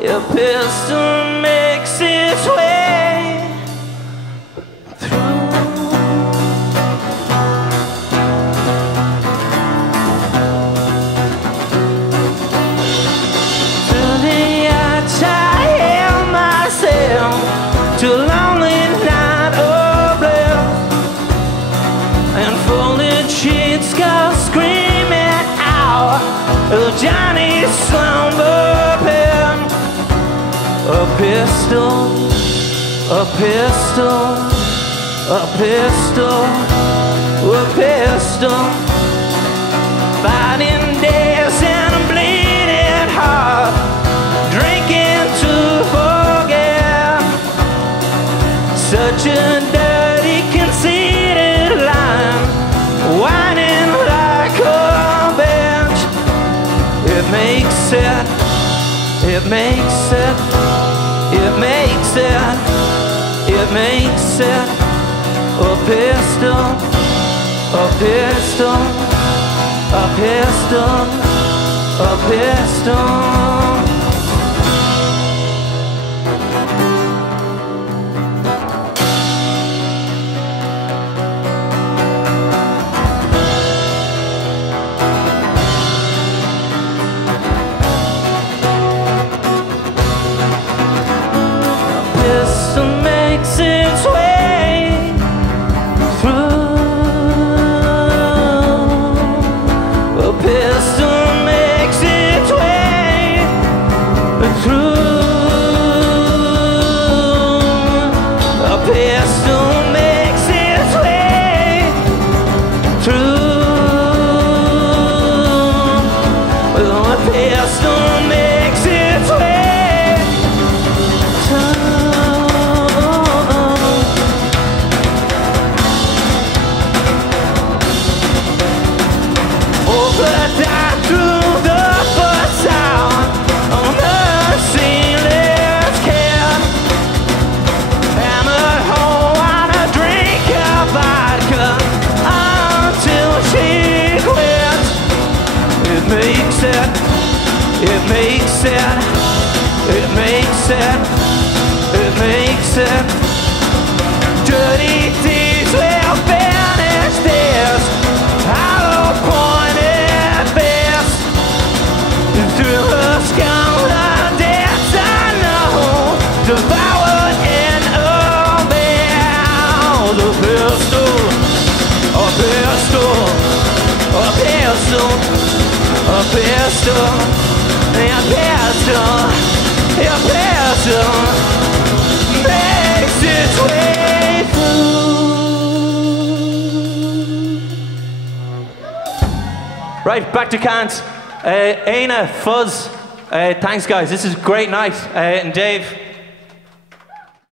Your pistol makes its way through. To the edge I held myself, too lonely night of bliss, and folded sheets go screaming out of Johnny's slumber pen. A pistol, a pistol, a pistol, a pistol, fighting days and a bleeding heart, drinking to forget. Such a dirty, conceited line, whining like a bench. It makes it, it makes it. It makes it, it makes it a pistol, a pistol, a pistol, a pistol. Makes its way through. A pistol makes its way through. A pistol makes its way through. A pistol makes its way through. It makes it, it makes it, it makes it. Dirty deeds will banish this hollow pointed fist. Through her skull, the depths I know, devoured in a mouth. A pistol, a pistol, a pistol, a pistol. Your pistol, your pistol makes its way through. Right, back to Cant. Aina, Fuzz, thanks guys, this is a great night. And Dave,